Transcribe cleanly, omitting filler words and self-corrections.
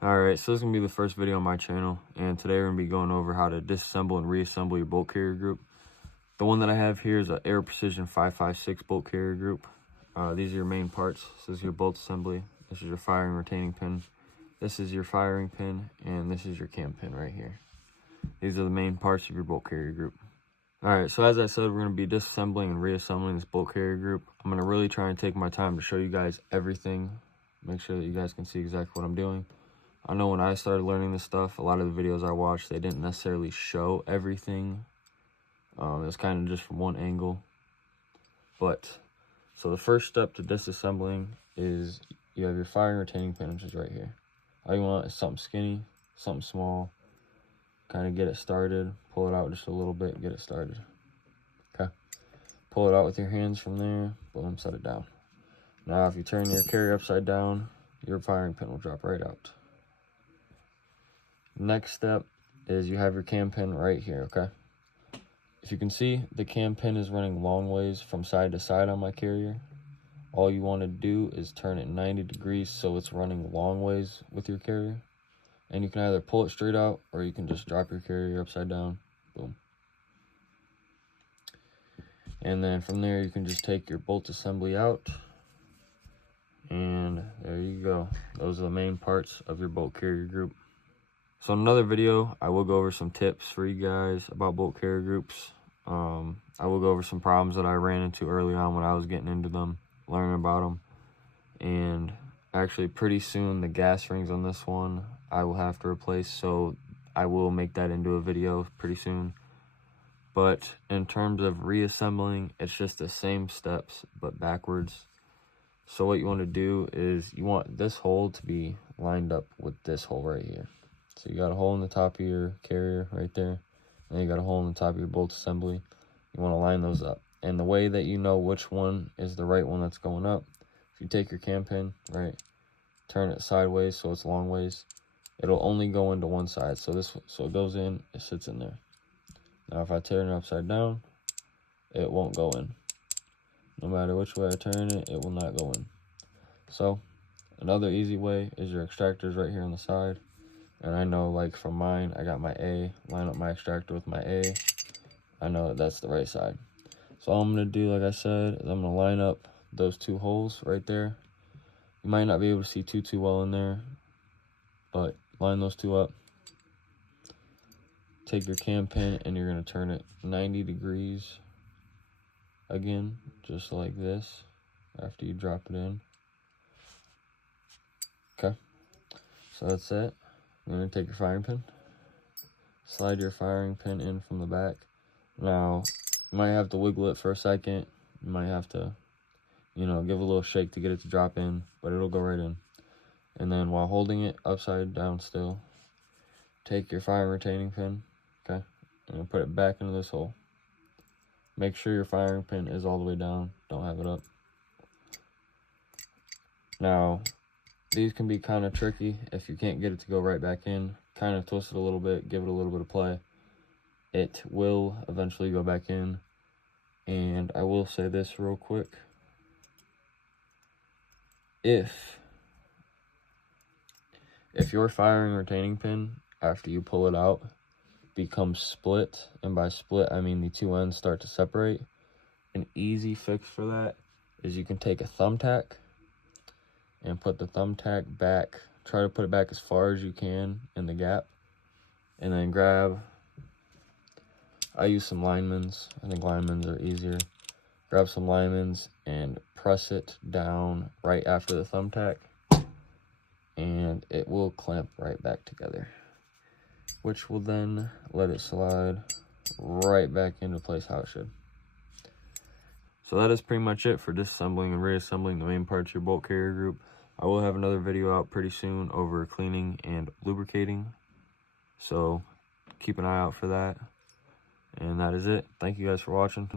Alright, so this is going to be the first video on my channel, and today we're going to be going over how to disassemble and reassemble your bolt carrier group. The one that I have here is an Air Precision 556 bolt carrier group. These are your main parts. This is your bolt assembly, this is your firing retaining pin, this is your firing pin, and this is your cam pin right here. These are the main parts of your bolt carrier group. Alright, so as I said, we're going to be disassembling and reassembling this bolt carrier group. I'm going to really try and take my time to show you guys everything, make sure that you guys can see exactly what I'm doing. I know when I started learning this stuff, a lot of the videos I watched, they didn't necessarily show everything. It was kind of just from one angle. But, so the first step to disassembling is you have your firing retaining pin, which is right here. All you want is something skinny, something small, kind of get it started, pull it out just a little bit, get it started. Okay, pull it out with your hands from there, boom, set it down. Now if you turn your carrier upside down, your firing pin will drop right out. Next step is you have your cam pin right here, okay? If you can see, the cam pin is running long ways from side to side on my carrier. All you want to do is turn it 90 degrees so it's running long ways with your carrier. And you can either pull it straight out or you can just drop your carrier upside down, boom. And then from there you can just take your bolt assembly out. And there you go. Those are the main parts of your bolt carrier group. So in another video, I will go over some tips for you guys about bolt carrier groups. I will go over some problems that I ran into early on when I was getting into them, learning about them. And actually pretty soon the gas rings on this one I will have to replace, so I will make that into a video pretty soon. But in terms of reassembling, it's just the same steps but backwards. So what you want to do is you want this hole to be lined up with this hole right here. So you got a hole in the top of your carrier right there, and you got a hole in the top of your bolt assembly. You want to line those up. And the way that you know which one is the right one that's going up, if you take your cam pin, right, turn it sideways so it's long ways, it'll only go into one side. So it goes in, it sits in there. Now if I turn it upside down, it won't go in. No matter which way I turn it, it will not go in. So another easy way is your extractors right here on the side. And I know, like from mine, I got my A, line up my extractor with my A. I know that that's the right side. So all I'm going to do, like I said, is I'm going to line up those two holes right there. You might not be able to see too well in there, but line those two up. Take your cam pin and you're going to turn it 90 degrees again, just like this, after you drop it in. Okay, so that's it. You're going to take your firing pin, slide your firing pin in from the back. Now, you might have to wiggle it for a second. You might have to, give a little shake to get it to drop in, but it'll go right in. And then while holding it upside down still, take your firing retaining pin, okay, and put it back into this hole. Make sure your firing pin is all the way down. Don't have it up. Now, these can be kind of tricky if you can't get it to go right back in. Kind of twist it a little bit, give it a little bit of play. It will eventually go back in. And I will say this real quick. If your firing retaining pin, after you pull it out, becomes split, and by split I mean the two ends start to separate, an easy fix for that is you can take a thumbtack and put the thumbtack back, try to put it back as far as you can in the gap, and then grab, I use some linemans, I think linemans are easier, grab some linemans and press it down right after the thumbtack, and it will clamp right back together, which will then let it slide right back into place how it should. So that is pretty much it for disassembling and reassembling the main parts of your bolt carrier group. I will have another video out pretty soon over cleaning and lubricating. So keep an eye out for that. And that is it. Thank you guys for watching.